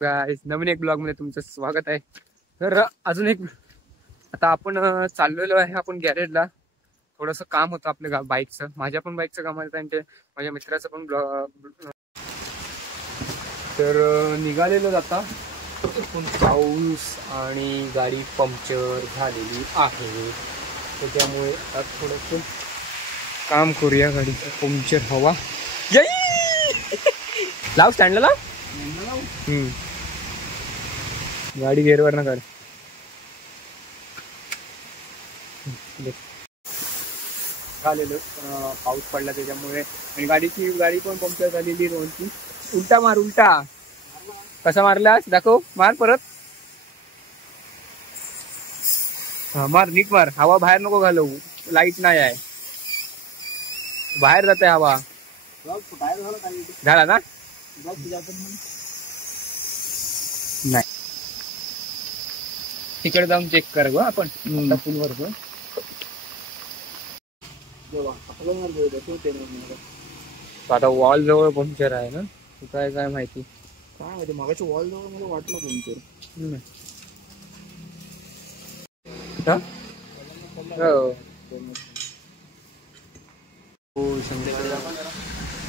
Guys, नवीन एक blog मध्ये तुमचं स्वागत आहे. तर अजून एक आता आपण चाललेलो आहे आपण गॅरेजला. थोडंसं काम होतं आपल्या बाईकचं, माझ्या पण बाईकचं काम आहे आणि माझ्या मित्राचं पण तर निघालेलो आता. पाऊस आणि गाडी पंक्चर झालेली आहे, त्याच्यामुळे आता थोडंसं काम करूया. गाडीचं पंक्चर हवा लाव, स्टँडला लाव. गाडी गेअरवर ना काढ. झालेलं पाऊस पडला त्याच्यामुळे, आणि गाडी पण पंक्चर झालेली. रोहनची उलटा मार, उलटा कसा मारलास दाखव, मार परत. हा मार, नीट मार. हवा बाहेर नको घालवू, लाईट नाही आहे, बाहेर जाते हवा. झाला ना? नाही, तिकडे जाऊन चेक कर गो आपण. फुलवर गो आता वॉल जवळ पंक्चर आहे ना, तू काय काय माहिती. काय माहिती, मागाच्या वॉल जवळ मला वाटलं पंक्चर.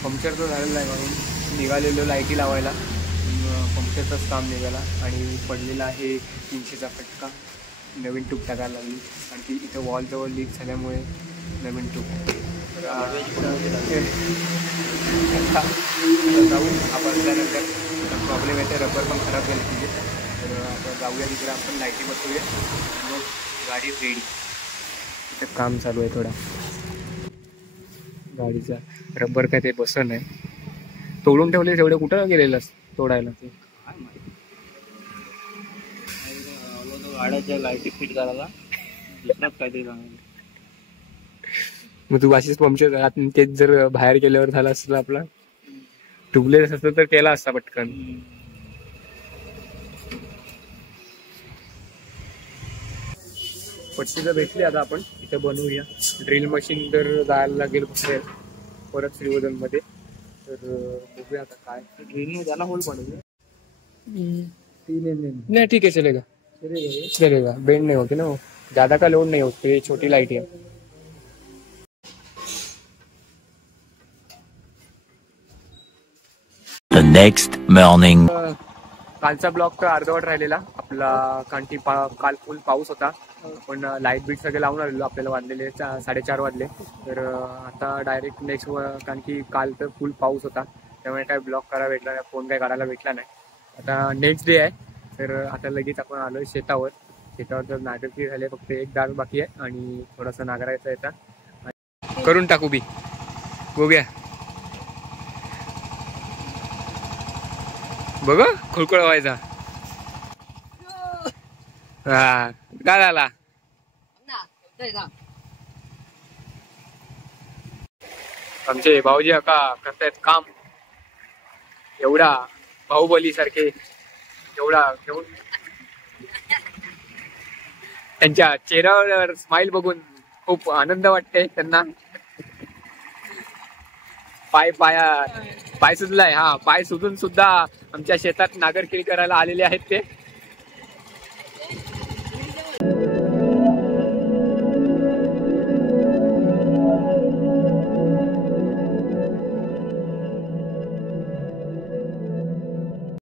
पंक्चर तो झालेला आहे म्हणून निघालेलो लाईटी लावायला. पंक्चरचंच काम निघाला आणि पडलेला आहे 300चा फटका. नवीन ट्यूब टाकायला लागली, आणि ती इथं वॉलजवळ लीक झाल्यामुळे नवीन ट्यूब जाऊन आपण त्यानंतर प्रॉब्लेम येते. रबर पण खराब झाली तिथे, तर आपण जाऊया तिकडे, आपण लाईटी बसवूया, मग गाडी रेडी. इथं काम चालू आहे थोडा गाडीचा. रबर काय ते बसन आहे, तोडून ठेवले तेवढे. कुठं गेलेलं तोडायला ते गाड्याच्या लाईटी फिट करायला दुसराच काहीतरी सांगायला. मग तू अशीच पंक्चर झाला, तेच जर बाहेर गेल्यावर झाला असतं आपला ट्यूबलेस असतं तर केला असता पटकन. पट्टी तर भेटली, आता आपण इथे बनवूया. ड्रिल मशीन तर जायला लागेल परत श्रीवर्धन मध्ये, तर बघूया आता काय. ड्रिल त्याला होल पडेल. नहीं ठीक है, चलेगा चलेगा. बेंड नहीं होती ना वो, ज्यादा का लोड नहीं होती, ये छोटी लाइट है. The next morning. कालचा ब्लॉक तर अर्धवट राहिलेला आपला, कारण की काल फुल पाऊस होता. पण लाईट बीट सगळे लावून आलेलो, आपल्याला वाजलेले 4:30 वाजले. तर आता डायरेक्ट नेक्स्ट, कारण की काल तर फुल पाऊस होता, त्यामुळे काय ब्लॉक करायला भेटला नाही, फोन काय काढायला भेटला नाही. आता नेक्स्ट डे आहे, तर आता लगेच आपण आलोय शेतावर. तर नागरकी झाले, फक्त एक डाग बाकी आहे आणि थोडासा नागरायचा येतात, करून टाकू बी. बघूया, बघ खुळखुळ व्हायचा. हा काय झाला. आमचे भाऊजी का करतायत काम, एवढा बाहुबली सारखे, एवढा घेऊन. त्यांच्या चेहऱ्यावर स्माइल बघून खूप आनंद वाटते त्यांना. पाय सुजलाय. हा, पाय सुजून सुद्धा आमच्या शेतात नागरकिळी करायला आलेले आहेत ते.